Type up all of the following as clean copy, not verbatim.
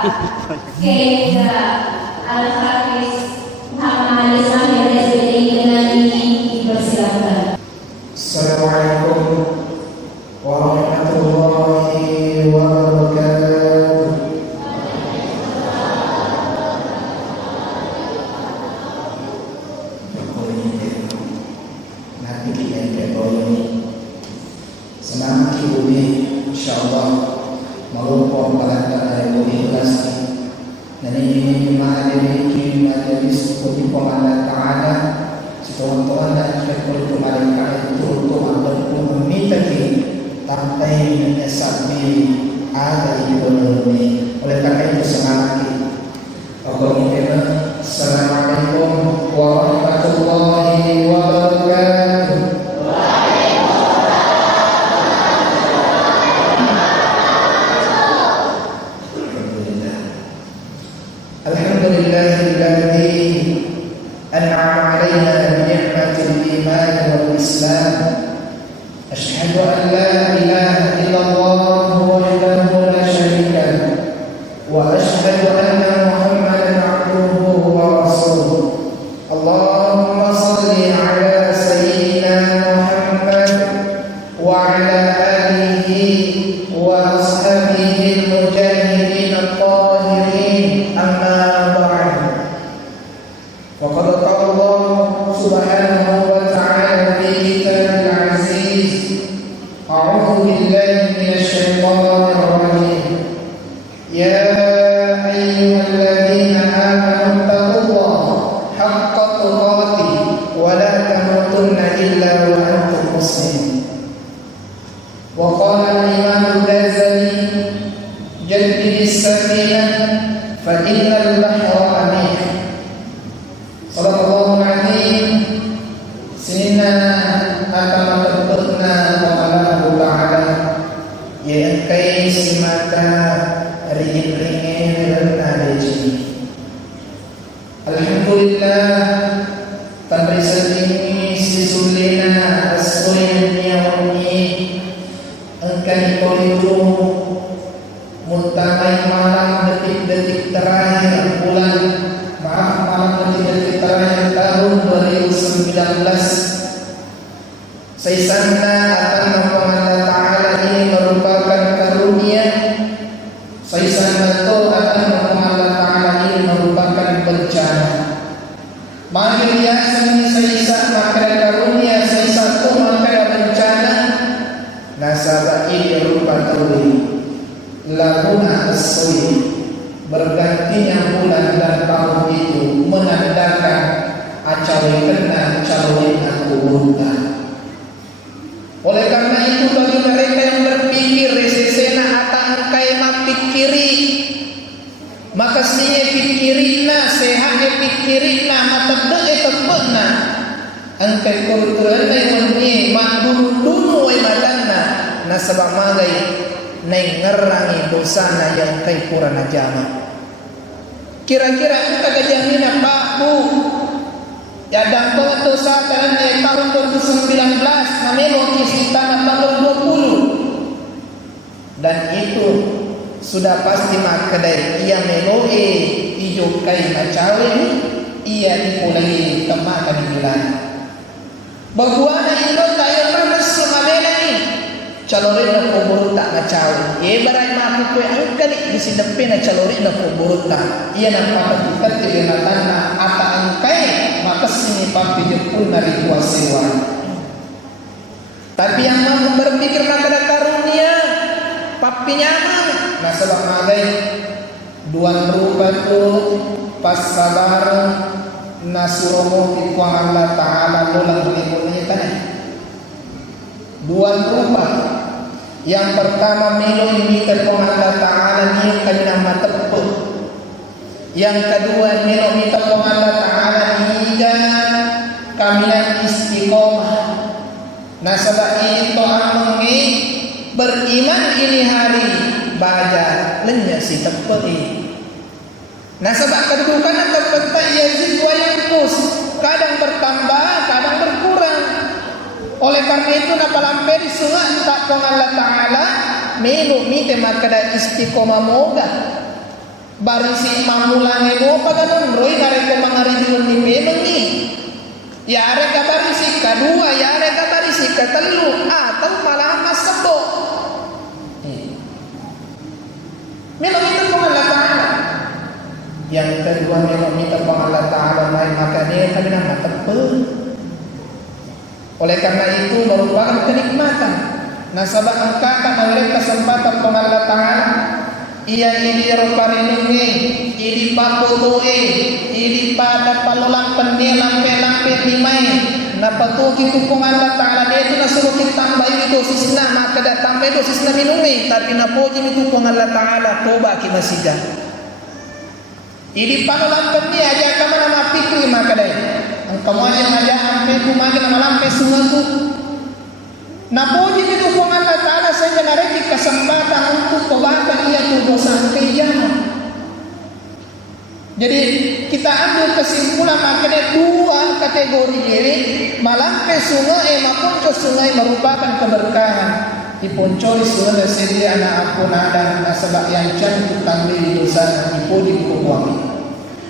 Ketika Al-Hafiz Muhammad Ali Samir SBDI dengan ini dipersilakan. Assalamualaikum warahmatullahi wabarakatuh. Nanti kita ini senang kibumi insyaallah maupun pada ikhlas dan ini menghadiri majelis kutipan Allah Ta'ala setelah dan berkulit mereka itu untuk meminta tantai menyesat diri ada ekonomi. Oleh karena itu semangat Assalamualaikum warahmatullahi wabarakatuh. Alhamdulillahilladzi an'ama 'alaina bi ni'matil iman wal islam. Asyhadu an la ilaha illallah wahdahu la syarika lahu wa asyhadu anna Muhammadan 'abduhu wa rasuluh. Allahumma shalli 'ala sayyidina Muhammad wa 'ala alihi wa ashabihi al-mujahidin at-tahirin. Amma ba'd. Faqad qala Allah subhanahu wa ta'ala fi kitabil aziz. A'udzu billahi minasy syaithanir rajim. Ya ayyuhalladzina amanu taqullaha haqqa tuqatih wa la tamutunna illa wa antum muslimun. Wa qala al-imam al-Ghazali jaddid as-safinah fa innal bahra amik. Sallallahu alaihi sinna atama tabutna wa Allah ta'ala ya kai simata ringin nadeji. Alhamdulillah tanpa ini sisulena asoyan nyawi engkau itu muntamai malam detik-detik terakhir bulan malam detik-detik terakhir tahun 2019. Saisana akan Allah Ta'ala ini merupakan karunia. Saisana itu akan Allah Ta'ala ini merupakan bencana. Maka biasa ini saisa maka karunia, saisa itu maka bencana. Nasabah ini berupa tuli laguna as-suyi, bergantinya bulan dan tahun itu menandakan acawi kena cawi aku bunta. Oleh karena itu bagi mereka yang berpikir resesena atang kai mapikiri, maka sini pikirina sehatnya pikirina matebek tebekna angkai kulturan yang menye mandunu wai madana nasabah magai nai ngerangi dosana yang kai kurang ajama. Kira-kira kita kejamina Pak Bu ya dan dosa karena tahun 2019 namelo kisah tahun 20 dan itu sudah pasti maka dari ia meloe ijo kai macawe ia dimulai temaka dibilang baguana itu tayo panas sumabela ni calorin na kuburo tak macawe e baray makukoy ang kali disidapin na calorin na kuburo tak iya na pamatipat tinatan na ata ang kay makasini pampijupul na rituasiwa. Tapi yang mampu berpikir maka karunia papinyaman nasalah magay duan rupa tu pas sabar nasuromo kikuang Allah Ta'ala lulang limunnya tanah duan rupa. Yang pertama milo ini kekuang Allah Ta'ala ni kanina matepuk. Yang kedua milo ini kekuang Allah Ta'ala ni kamian istiqomah. Nasabah ini to'amang beriman ini hari baca lenya si tepuk ini. Nasabah kedudukan atau peta yazid wa yanqus, kadang bertambah kadang berkurang. Oleh karena itu napalampir sungai tak kong Allah Ta'ala melu mite makada istiqomah moga barisi mamulange mo paganon roy nareko mangaridul ni pemengi ya areka barisi kedua ya areka barisi ketelu atau malah masebo memang itu Allah Ta'ala. Yang kedua memang minta Allah Ta'ala lain maka dia kami nama tebel. Oleh karena itu merupakan kenikmatan. Nah sebab angkatan oleh kesempatan Allah Ta'ala ia ini ruparinungi ini paputue ini pada palolang pendia lampe-lampe limai napatu gitu pung Allah Ta'ala dia itu nasuruh kita tambah itu sisna maka dah tambah itu sisna minungi tapi napoji itu pung Allah Ta'ala toba kita siga ini palolang pendia aja kamu nama pikir maka dah kamu aja ampe tu maka nama lampe semua tu napoji itu pung Allah Ta'ala sehingga nareki kesempatan untuk tobatkan ia tu dosa kejahatan. Jadi kita ambil kesimpulan makanya dua kategori ini malampe sungai mapunco sungai merupakan keberkahan diponcoi sungai sendiri anak aku nada nasabak yang cantik tambil dosa dipodi kubuami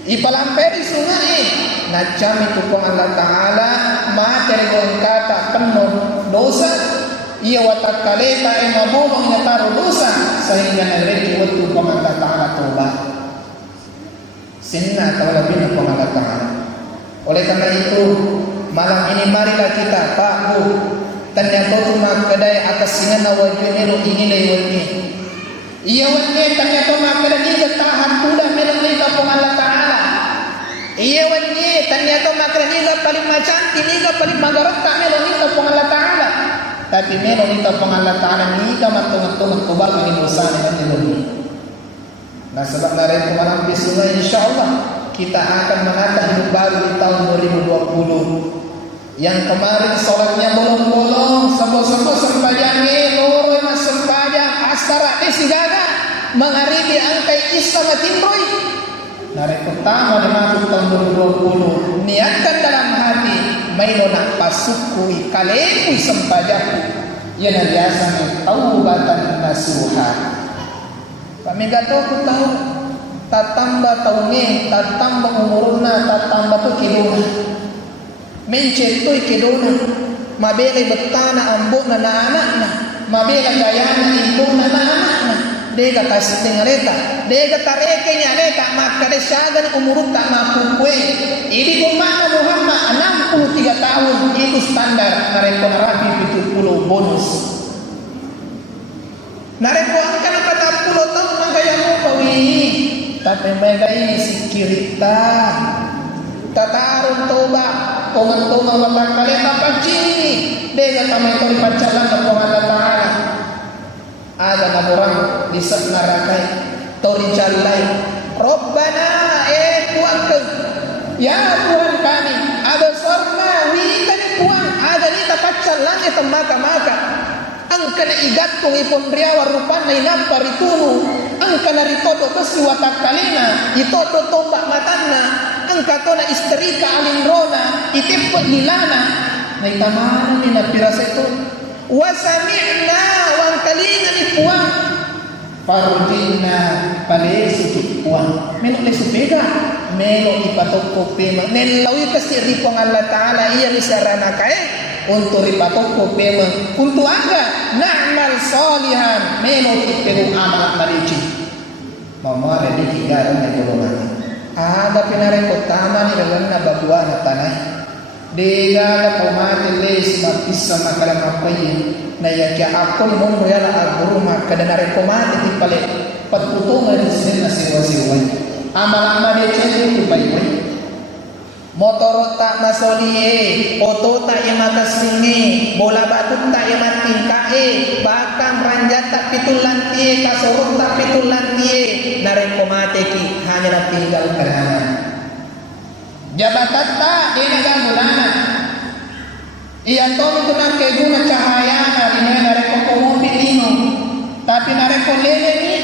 ipalamperi sungai najam itu pun Allah Ta'ala materi kata penuh dosa ia watak kaleta emabulong taruh dosa sehingga nereki waktu pun Allah Ta'ala tobat Sinna atau lebih nak Allah Ta'ala. Oleh karena itu malam ini marilah kita Pak Bu ternyata rumah kedai atas singa wajibnya lo ingin lewatnya. Ia wajibnya ternyata rumah kedai dia tahan sudah melalui kapung Allah Ta'ala. Ia wajibnya ternyata rumah kedai dia paling macam ini paling magarat tak melalui kapung Allah Ta'ala. Tapi melalui kapung Allah Ta'ala ni kamu tunggu tobat ini dosa dengan melalui. Nah sebab dari malam besok insyaAllah kita akan menata hidup baru di tahun 2020 yang kemarin sholatnya bolong-bolong sebab-sebab sempajangnya loro mas sempajang asara sigaga mengaribi angkai istana timroi dari pertama dimasuk tahun 2020 niatkan dalam hati mailona pasukui kaleku sempajangku yang biasa taubatan nasuha kami gak tahu tak tambah tahunnya, tak tambah umurna, tak tambah tu kidona. Mencetui kidona, mabela betana ambuk na anak-anak, mabela gayana indung na anak-anak. Dega kasih dengan leta, dega tarekenya leta, maka desyagan umur tak mampu kue. Ini kumana Muhammad 63 tahun, itu standar nareko narapi 70 bonus. Nareko angka 40 tahun magaya mo pawi tapi mega ini sikirita tatarun toba kongan-kongan mata kaleta pacini dega kami tori pacalan na Allah Ta'ala ada na orang bisa narakai tori jalai Rabbana Tuhan ya Tuhan kami ada sorna wika ni Tuhan ada ni tapacalan itu maka angkana igatong ipondriawa rupan na inampar itunu angkana ritodo besi watak kalina itodo tombak matana angkatona isterika alindrona itipot nilana na itamana ni napirasa ito wasami'na wang kalinga ni puwang parudina palesi ki puwang meno lesu pega meno ipatoko pema nelawi kasi ripong Allah Ta'ala iya nisarana kae untuk ripatoko pema untuk aga na'mal solihan meno itpegu amal marici mamare di kigaran na golongan ada pinareko tama ni dalam na babua na tanay dega na pumati les mapisa makalamapayin na yakya akol mong royala aguro makadana rekomati ti pale patputungan di sinin na siwa-siway amal-amal di chete tu bayway motor tak masoliye oto tak imata singi bola batu tak imatin kae bakam ranjat tak pitulan tie kasorot tak pitulan tie narekomate ki hanya na tinggal kerana jabatan tak di nagang bulana iya tomi tu nak keguna cahaya ini narekokomo pilino tapi narekolele ni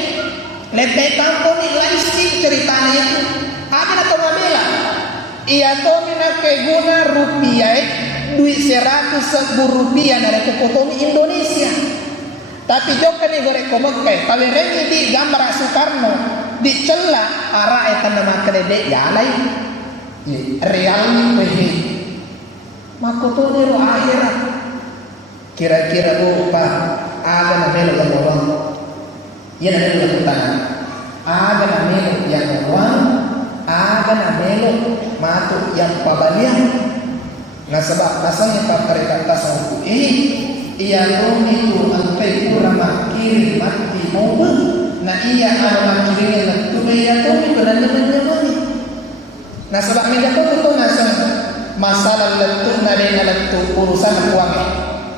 lepe kampo ni laisik ceritanya itu ada na tomabela iya tomi na keguna rupiah duit 100 rupiah na rekokotomi Indonesia tapi jok ni gore komokai paling rengi di gambar Soekarno dicela ara eta nama kedede yalai real wehe makotodero akhirat kira-kira lupa ada namelo yang orang ya namelo yang utama ada namelo yang orang ada namelo matu yang pabalian na sebab nasanya paparikata sa iya itu angkai kurang makiri mati mobil na iya ada makiri yang tu iya itu benar-benar na sebab meja itu nasang masalah letup na dengan letup urusan uangnya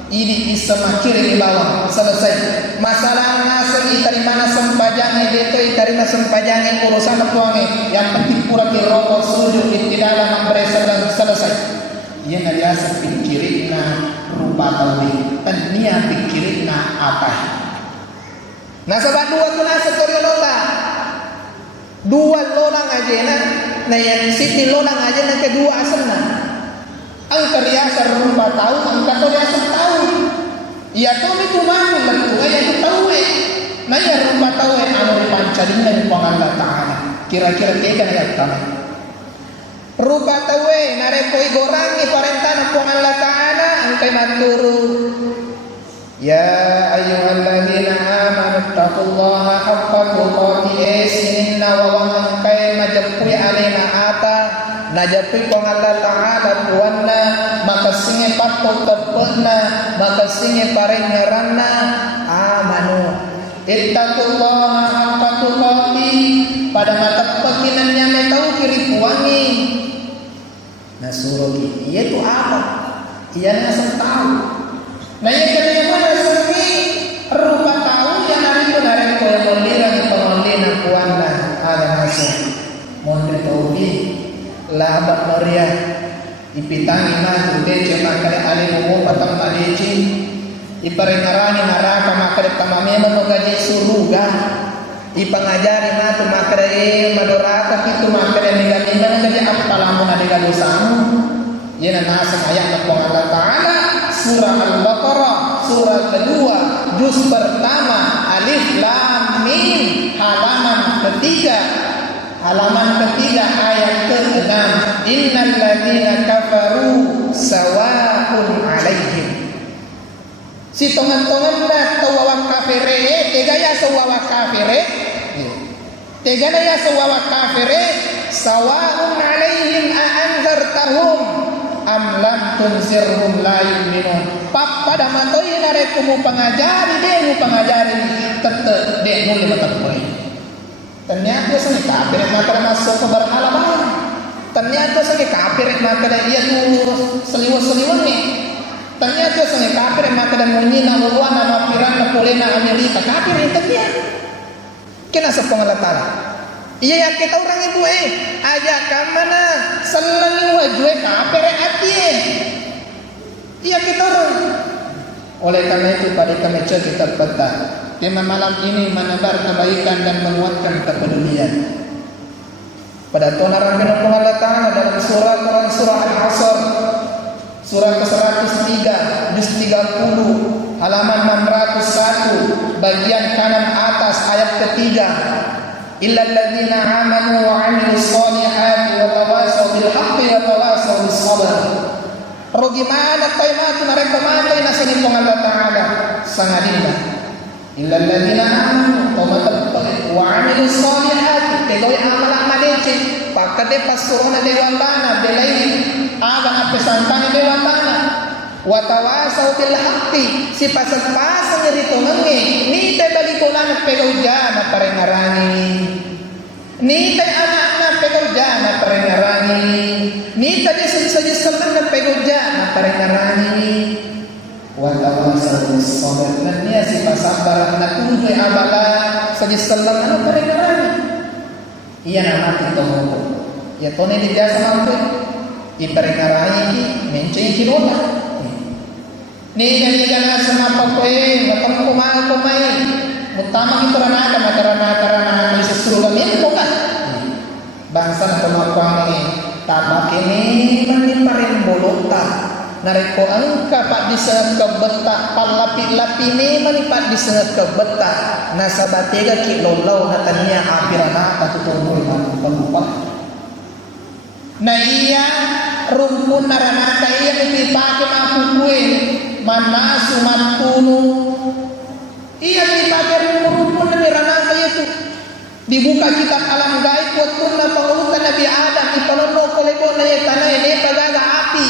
ini bisa makiri di bawah selesai masalah nasang itari mana sempajangnya itu itari mana sempajangnya urusan uangnya yang penting pura di rokok sujud di dalam memberesa dan selesai ia biasa pikirin na rupa tawi nia pikirin na apa nah sebab dua tu nasa dua lolang aja na yang siti lolang aja na kedua asal na ang karyasa rupa tahu ang karyasa tahu ia tu itu mana lalu ia tu tahu na ia rupa tahu anu pancarinya di Allah Taala kira-kira kita yang tahu rupa tawe nareko igorangi parentana po Allah Ta'ala angkay maturu ya ayyuhalladzina amanu taqullaha haqqa tuqatih sininna wa angkay majapui alena ata najapui po Allah Ta'ala puanna maka singe patto tepena maka singe parengaranna amanu ittaqullaha haqqa tuqatih pada mata pekinannya metau kiri puangi nah suruh iya itu apa? Iya nasa tahu. Nah iya katanya mana segi rupa tahu yang hari itu dari kau yang pengolina kuana ada nasa mondre taubi labak Maria ipitangi maju dece makale alimu patang maleci iparengarani naraka makale tamamema magaji suruga ipangajari matu makare madoraka kitu makare nigamina ngaji apalamu nadiga dosamu yana nasa ayat Allah Ta'ala surah Al-Baqarah surah kedua juz pertama alif lam mim halaman ketiga ayat ke-6 innal ladzina kafaru sawa'un 'alaihim si tongan-tongan na tawawak kafire tegaya sawawak kafire tegaya sawawak kafire sawa'un 'alaihim a'anzartahum am lam tunzirhum la yu'minun pada matoi nare kumu pangajari tete de mulai matapoi ternyata sangi kafir maka masuk ke berhala baru ternyata sangi kafir maka dia tuh seliwat-seliwat nih ternyata sangi kafir maka dan munyina ulwana mafiran na polena Amerika kafir itu dia kena sepong Allah Ta'ala iya yang kita orang itu ajak kamana selalu wajwe kafir atie iya kita orang oleh karena itu pada kami kita petang tema malam ini menebar kebaikan dan menguatkan kepedulian pada tonaran penopong Allah Ta'ala dalam surah Al-Asr surah ke-103 juz 30 halaman 601 bagian kanan atas ayat ketiga illal ladzina amanu wa 'amilus solihati wa tawasaw bil haqqi wa tawasaw bis sabr rugi mana taimatu nareka mata ina sinipong Allah Ta'ala sangadina illal ladzina amanu wa 'amilus solihati tegoy amal maleci pakade pasurona dewantana belai aga pesantana dewantana wa tawasaw bil haqqi si pasang-pasang dito mangi ni tay balikulan pegawjana parengarani ni tay anak pegawjana parengarani ni tay saja pegawjana parengarani wa tawasaw bis sabr dan dia si pasabar na tujuy abala saja parengarani iya nama kita mo ya tone di jasa mampu iparengarani ki mencei kinota ni kana sama papoy batang kumay utama itu karena sesuatu min bukan bangsa na tumakwang ni tabak ini maniparin bolota nareko angka pak disengat ke betak palapi-lapi memang pak disengat ke betak nasabatega ki lolau natania apirana katutumbul pemupah na iya rumpun naranata iya dipake maku kue manasu mantunu iya dipake rumpun naranata itu dibuka kitab alam gaib buat kunna pengurutan Nabi Adam ipalono kolebona ya tanah ini pagaga api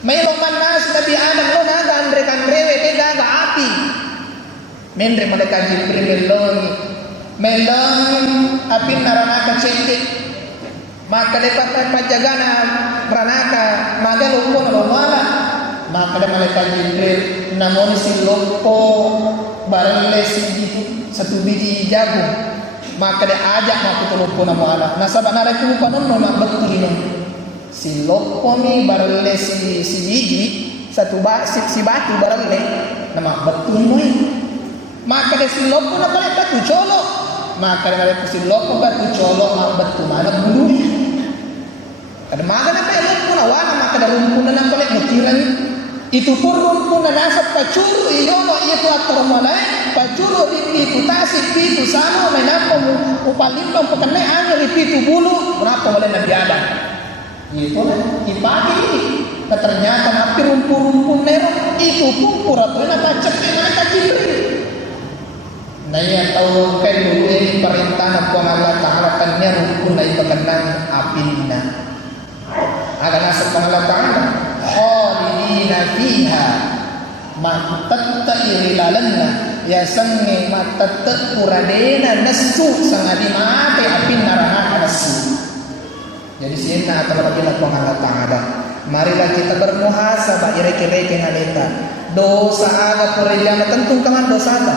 Melo manas Nabi Adam lo naga andre kandrewe beda ga api. Mendre malaikat Jibril melong api naranaka cengkik. Maka dapat pajagana ranaka maga lupo na lumala. Maka da malaikat Jibril namoni si lupo barang lesi satu biji jagung. Maka dia ajak aku lupo na muala. Nasaba nara itu lupa nono mak betul ini. Si lokomi barale si gigi satu si batu barale nama betul moi maka de si loko na balik batu colo maka de si loko batu colo mak betul mana bulu kada maga na pe loko na wana maka de rumpun na balik mutiran itu pun rumpun na nasab pacuru iyo no itu atar malai pacuru itu tasik itu sama menapa upalimbang pekanai angin itu bulu kenapa boleh Nabi Adam itu lah dipake ini ternyata napi rumpun-rumpun merah itu pun pura-pura pacak mereka Jibril nah yang tahu kan dulu ini perintah Allah Ta'ala kan rumpun na ipakenang apinna agar nasab Allah Ta'ala khalidina fiha matatta irilalanna ya sange matatta kuradena nasu sangadi mate apin narana nasu. Jadi sina atau apabila Allah Ta'ala marilah kita bermuhasabah ireke-reke nalita dosa aga purejana tentu kaman dosa ta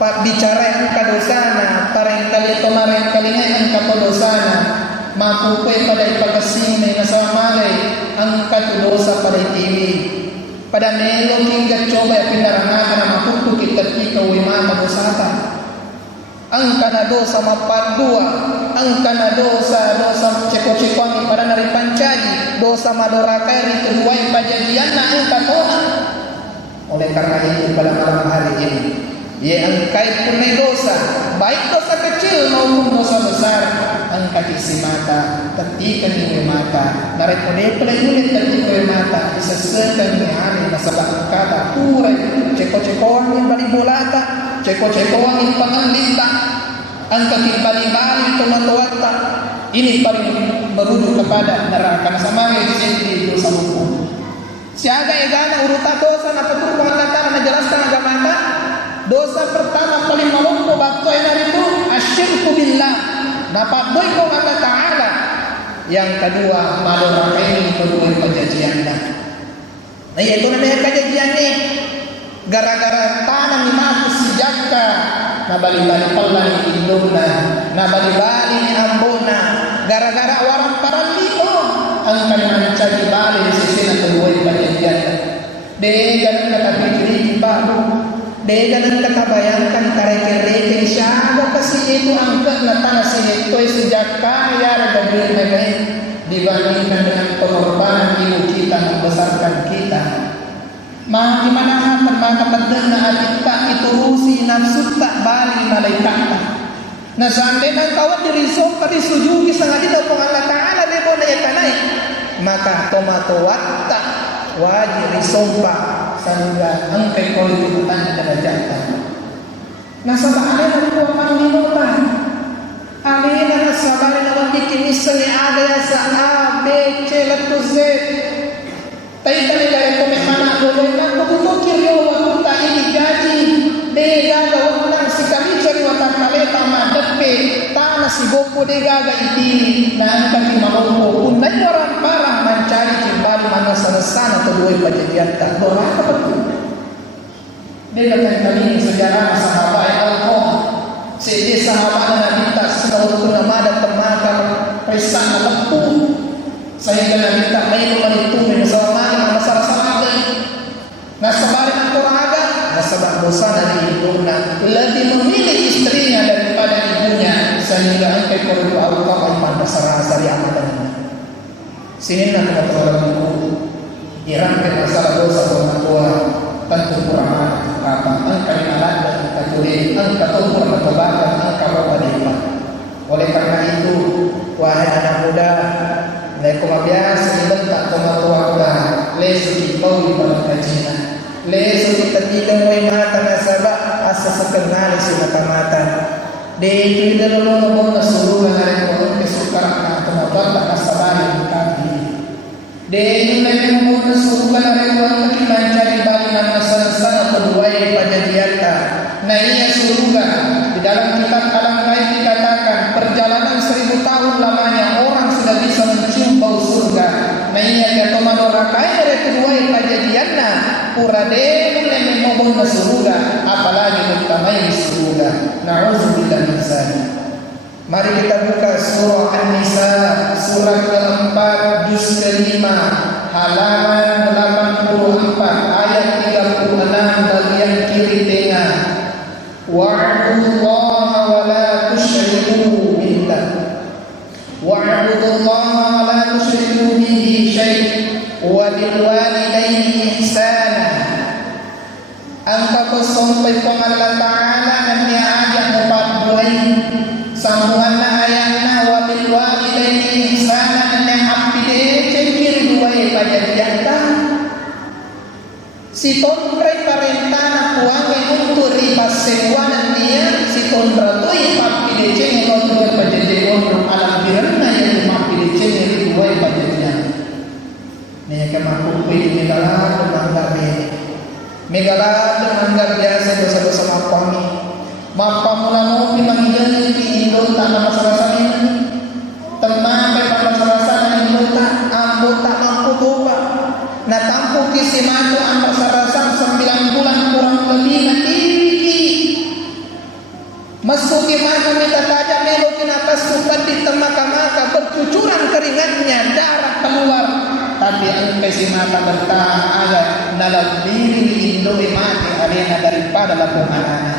pak bicara angka dosana pareng kali tomareng kalinya angka dosana mampu pada ipakasine nasamale angka tu dosa pada tiwi pada melo hingga coba ya pindarangan na makuku kita wimata dosa ta angka na dosa mapandua angka na dosa ceko-cekoangi pada nari pancaji dosa madorakari keduai pajajian na angka toha oleh karena itu pada malam hari ini ya angkai punai dosa baik dosa kecil maupun dosa besar angka isi mata ketika ini mata nari kode pelai ketika mata bisa sekan ni ani nasabah kata pura ceko-cekoangi bali bolata ceko-cekoangi pangalita angka timbali-bali tomat-tomat ini paling merujuk kepada neraka sama di dosa hukum. Siaga egana urutan dosa na petur Allah Ta'ala menjelaskan agama dosa pertama paling malumpu waktu itu asyirku billah. Napa boy ko Allah Ta'ala. Yang kedua madorakain kedua perjanjiannya. Nah itu namanya perjanjian nih. Gara-gara tanah mimaku sejaka na bali-bali pelan induna na bali-bali ni ambona gara-gara warang paralito ang kanilang cari bali di sisi na tuloy perjanjian jangan kata pikir baru jangan kata bayangkan kareke-reke siya kasi itu angkat na tanah sinito sejak kaya gagawin na ngayon dibandingkan dengan pengorbanan ibu kita membesarkan kita Mahimanahan maka na atika iturusi nafsu tak bali malaikat. Na sande nang kawat dirisong kadi sujugi sangadi na Allah Ta'ala debo na yakanay. Maka tomato watta wajib risompa sangga angkay ko liputan derajatan. Nasa baale na po ang limutan. Alina na sa baale na wajib misali ada sa A, B, C, lato Z. Tayo talaga kung may mana doon na pagkukir yung wapunta ini gaji de gaga wapunta si kami cari watak kaleta madape tanah si gopo de gaga iti na ang kami mamampo kung na orang parang mencari kembali mana sana atau dua perjanjian tak doa apa betul dia kata kami sejarah sahabat Al-Qom sehingga sahabat Nabi tak selalu nama dan termakan pesan lempu saya kena minta ayo itu bersama masalah nah sebalik Al-Qur'an nasabah dosa dari ibunya lebih memilih istrinya daripada ibunya sehingga engkau perlu Allah pada sarah dari amalannya sehingga teman-teman Irang masalah dosa orang tua tentu kurang apa angka inalat dan angka tulis angka tumpur atau bahkan angka berapa. Oleh karena itu wahai anak muda, mereka biasa dibentak sama tua lesu di bau di bawah kajian, lesu di tetika mulai mata nasabah asa sekenali si mata de itu dalam ngomong nasuruh dari orang kesukaan atau apa kasabani kami. Deni memang suruhan orang mencari balik nama sana kedua pajadiata. Nah ini surga di dalam kitab alam gaib dikatakan perjalanan 1000 tahun lamanya orang sudah bisa mencium bau surga. Nah ini kata manораkai dari kedua pajadiana pura deni memang surga apalagi utamai surga. Nauzubillah min dzalik. Mari kita buka surah An-Nisa surat ke-4 juz ke-5 halaman 84 ayat 36 bagian kiri tengah. Wa'budullaha wa la tusyriku billah. Wa'budullaha wa la tusyriku bihi syai' wa bil walidayni ihsana. Angka sampai Allah Ta'ala dan dia ajak memperbuai sambungan ayatnya wa bil walidaini ihsana dan abdi cekir dua pajadiata si tondre parentana kuange untuk ripas sebuanan dia si tondra tu abdi cekir untuk pajadiata alam birna yang abdi cekir dua pajadiata ni kemaku pilih megala manggar biasa dosa-dosa mapami mapamula mo pinangyan di Indo tak na masarasa ini teman kay masarasa na Indo tak ambo tak mamputuba natampo kisimato ang masarasa 9 bulan kurang lebih na tiri masuki mana minta taja melo kinapasukan di temaka-maka bercucuran keringatnya darah keluar tapi ang kesimata bertahan agak nalabiri di Indo mati arena daripada lapong anak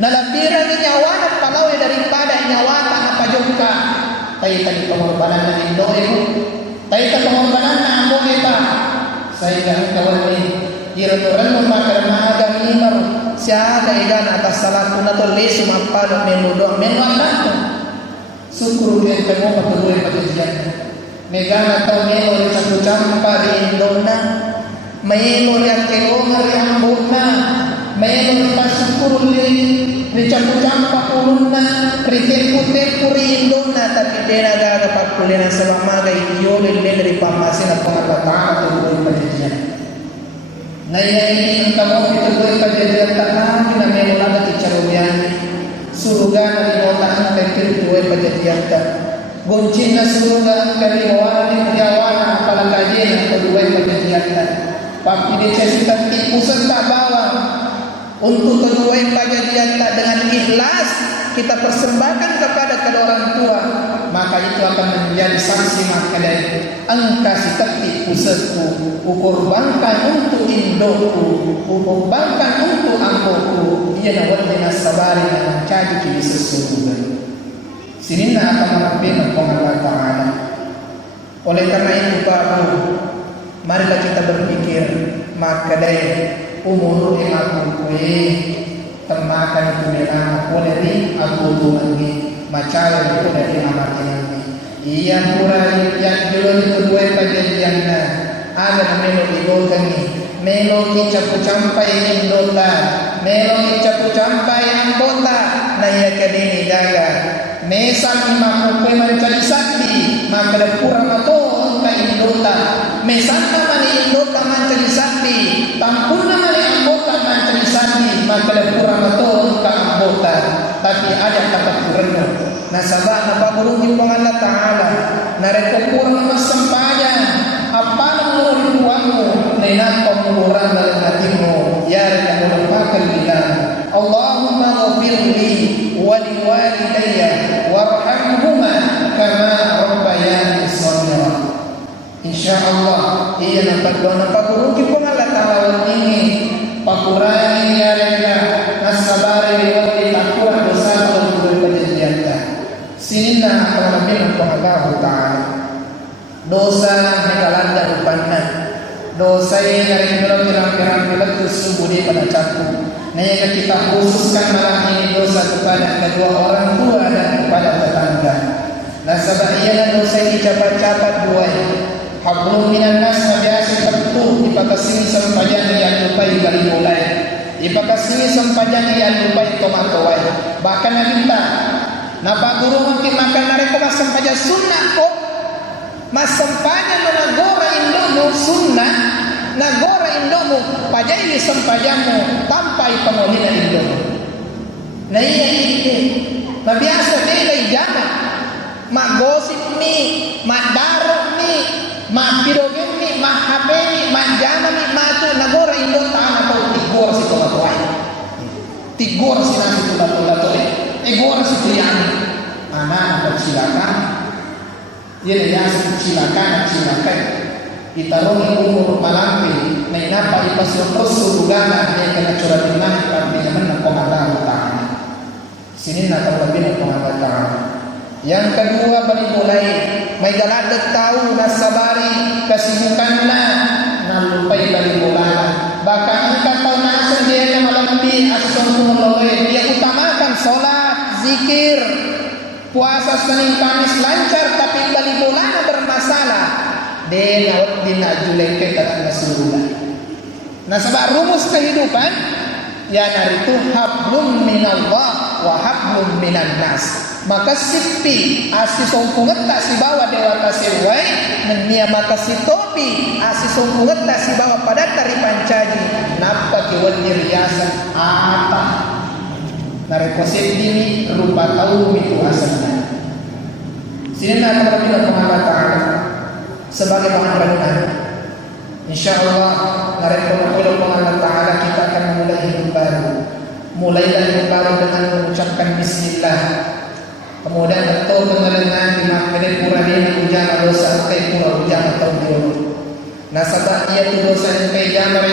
nalabira ni nyawa at palaway daripada nyawa na pajungka tayo tani pengorbanan na Indo tayo tani pengorbanan na ambo kita saya ang kawan ni girotoran mo makaramaga mimar siya kaigan atas salapu na to leso mapalo menudo menwala sukru din kamo patuloy pagdiyan megana taw melo sa kucampa di Indo na mayelo yang keo ngari ambo na mayelo pasukuru Ricapu-campak ulunna Ritempu-tempu riindona Tapi dia naga pakulina Selamaga idiolin dari pamasin At Allah Ta'ala tuloy pajadian Ngayon ini kamu tuloy pajadian Tanami na meron na ticharubian Suruga na limota Ang kekir tuloy pajadian Goncin na suruga Ang kaliwanan Ang kawana Palagajin Ang tuloy pajadian Papidicesitan tipusan tak bawang untuk kedua pajadian tak dengan ikhlas kita persembahkan kepada kedua orang tua maka itu akan menjadi sanksi maka dari engkau si tekti pusatku ukurbankan untuk indoku ukurbankan untuk amboku ia nawal dengan sabari dan mencari kini sesuatu sini nak akan merapikan Allah Ta'ala oleh karena itu Pak marilah kita berpikir maka dari umur aku kue temakan itu merah boleh di aku tu lagi macam itu dari amat ini iya pura yang dulu itu dua pajadian ada melo ibu kami melo kicapu campai indota melo kicapu campai anggota naya kadini daga mesal imaku kue mencari sakti maka pura mato ka indota mesal mani indota mencari sakti tampuna maka kurang atau ka anggota tapi ada kata kurang nasabah na pagulungin pang Allah Ta'ala nareko kurang mas sampayan apa nang mo na inapamuluran na hatimu yari ka mulapakan bilang Allahumma ghafir li wa liwalidayya warhamhuma kama rabbayani shaghira insyaallah iya na pagulungin pang Allah Ta'ala ini pakurangi yareka nasabari liwati takuran dosa untuk berpajadian sinina akan menang Allah Ta'ala dosa megalanda upanna dosa yang dari pirang-pirang itu subuh dia pada cakup. Nah yang kita khususkan malam ini dosa kepada kedua orang tua dan kepada tetangga. Nah sebab ia dosa ini capat-capat dua. Hablum minan nas biasa tertu ipakasini sampajan yang lupai kali mulai. Ipakasini sampajan yang lupai tomatowai. Bahkan kita napa guru mungkin makan nareko mas sampajan sunnah kok. Mas sampajan nagora indomu sunnah. Nagora indomu pajai sampajanmu tampai pemolina indomu. Nah iya ini. Nah biasa dia ijama. Mak gosip ni, mak daruk ni, mak pidogen ni, mak HP ni, mak jana ni, mak tu nagora indo tanah kau tigor si tomatoi. Tigor si nasi tomatoi. Egor si tiang. Anak bersilakan. Ia dia silakan. Kita rongi umur malampi na inapa ipasokos surugana na kena curah iman kami naman ng pangalaman ta'ala. Sinin na tawagin ng pangalaman ta'ala. Yang kedua mulai may galadat tahu na sabari kasibukan na nalupay balimulana. Baka ang kataunasan dia na malampi at sumuloloy. Dia utamakan solat, zikir, puasa Senin Kamis lancar tapi balimulana bermasalah. Dia dinajulai kita nasulullah. Nah sebab rumus kehidupan ya naritu hablum minallah wa hablum minan nas. Maka sipi asi songkunget tak si bawa dewa kasewai nenia maka si topi asi songkunget tak si bawa pada tari pancaji napa kiwan diriasan apa narekosip ini rupa tahu itu asalnya. Sini nak kita pengalaman sebagai bahan renungan. InsyaAllah nareko Allah Ta'ala kita akan memulai hidup baru. Mulailah hidup baru dengan mengucapkan Bismillah. Kemudian betul dengan dimakai pura dia hujan dosa kai pura hujan atau biru. Nah sebab ia tu dosa yang kai jamar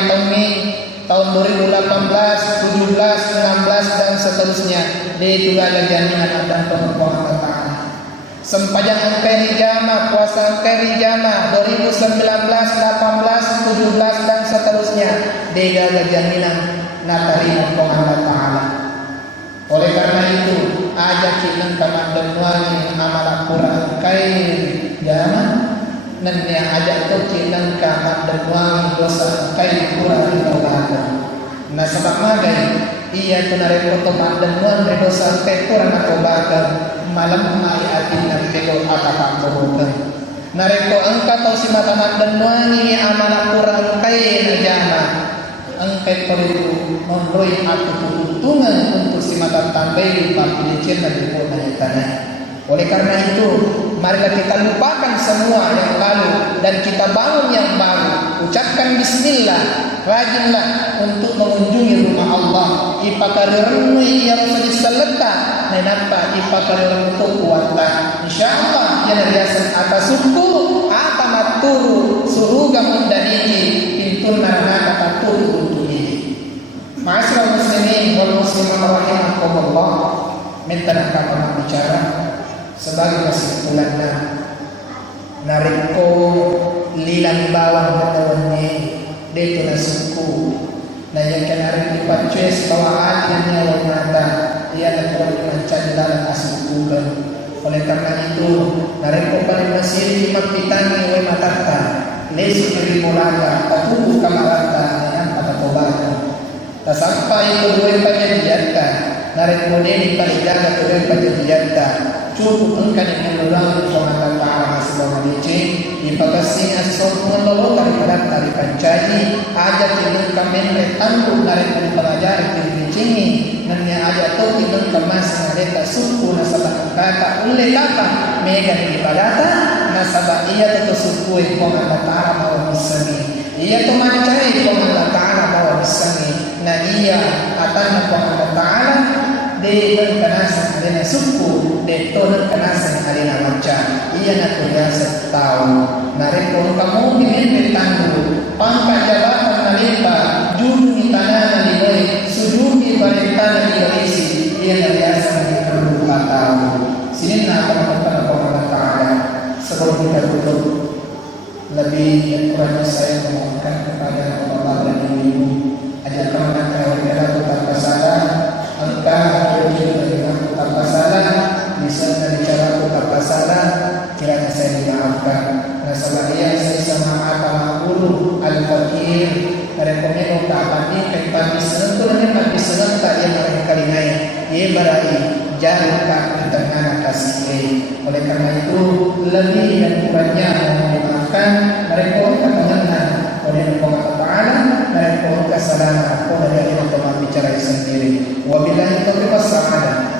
tahun 2018, 17, 16 dan seterusnya. Dia juga ada jaminan dan pengembangan Allah Ta'ala. Sempajang angkai hijama, puasa angkai hijama 2019, 18, 17 dan seterusnya. Dia ada jaminan natari Allah Ta'ala. Oleh karena itu, ajak kita kaman wangi amal Quran angkai hijama. Dan yang ajak kita kaman wangi dosa angkai Quran Allah. Nah sebab magai ia tunare kotoman dan wan dosa angkai Quran atau bakal malam mai atin na pego apa kamurugan nareko angka tau si mataman dan wangi amal Quran kay na jama angkay peritu memroi atu tuntungan untuk si mata tambay papilicin na lipo na tanah. Oleh karena itu marilah kita lupakan semua yang lalu dan kita bangun yang baru. Ucapkan bismillah, rajinlah untuk mengunjungi rumah Allah. Ipakarirunui yang sedisaleta nenapa ipakarirun untuk kuatlah. Insyaallah yang biasa atas suku atamaturu suruga mundadiki pintu narana kata turu untuk ini. Ma'asyiral muslimin wal muslimat rahimakumullah. Minta nak kami bicara sebagai kesimpulannya nariko lilang bawang katawanya dito na suku na yang kanarin dipacues bawaan yang nyawa mata ia nagkaroon ng dalam asukugan. Oleh karena itu nariko pa rin masiri magpitangi way matakta leso kirimulaga patubo kamarata ng patatobagan tasampai tuloy pa niya diyata nariko din ipaligaga tuloy pa niya diyata cukup engkau yang menolong Allah Ta'ala sebab dice ipakasih asal menolong daripada tari pancaji ajak yang kami retandu dari pengajar dicini nanya ajak tu yang kemas mereka suku nasabah kata oleh kata mega ibadata nasabah ia tu suku yang Allah Ta'ala mau bisani ia tu mancai yang Allah Ta'ala mau bisani na ia atan Allah Ta'ala de kanasan adena suku de tono kanasan adena macam ia nak biasa tahu nareko kamu diminta tandu pangkat jabatan nalipa juru tanah naliboi sujudi perintah nalibisi ia nak biasa perlu tahu sini nak Allah Ta'ala sebelum kita tutup lebih yang kurangnya saya memohonkan kepada bapak dan ibu. Ajarkan mereka untuk tanpa salah, engkau berjumpa dengan tanpa salah, lisan dan cara tanpa salah, kiranya saya dimaafkan. Nasalah ia saya sama al-Qulu al-Fakir, rekomendo kapani kepani sentuhnya kami senang tak yang mereka kalinai, ye barai jangan tak tengah kasih. Oleh karena itu lebih dan kurangnya mohon dimaafkan. Mereka mengenal oleh Allah Taala, mereka kesalahan aku dari Allah Taala bicara sendiri. Wabillahi taufiq was sa'adah.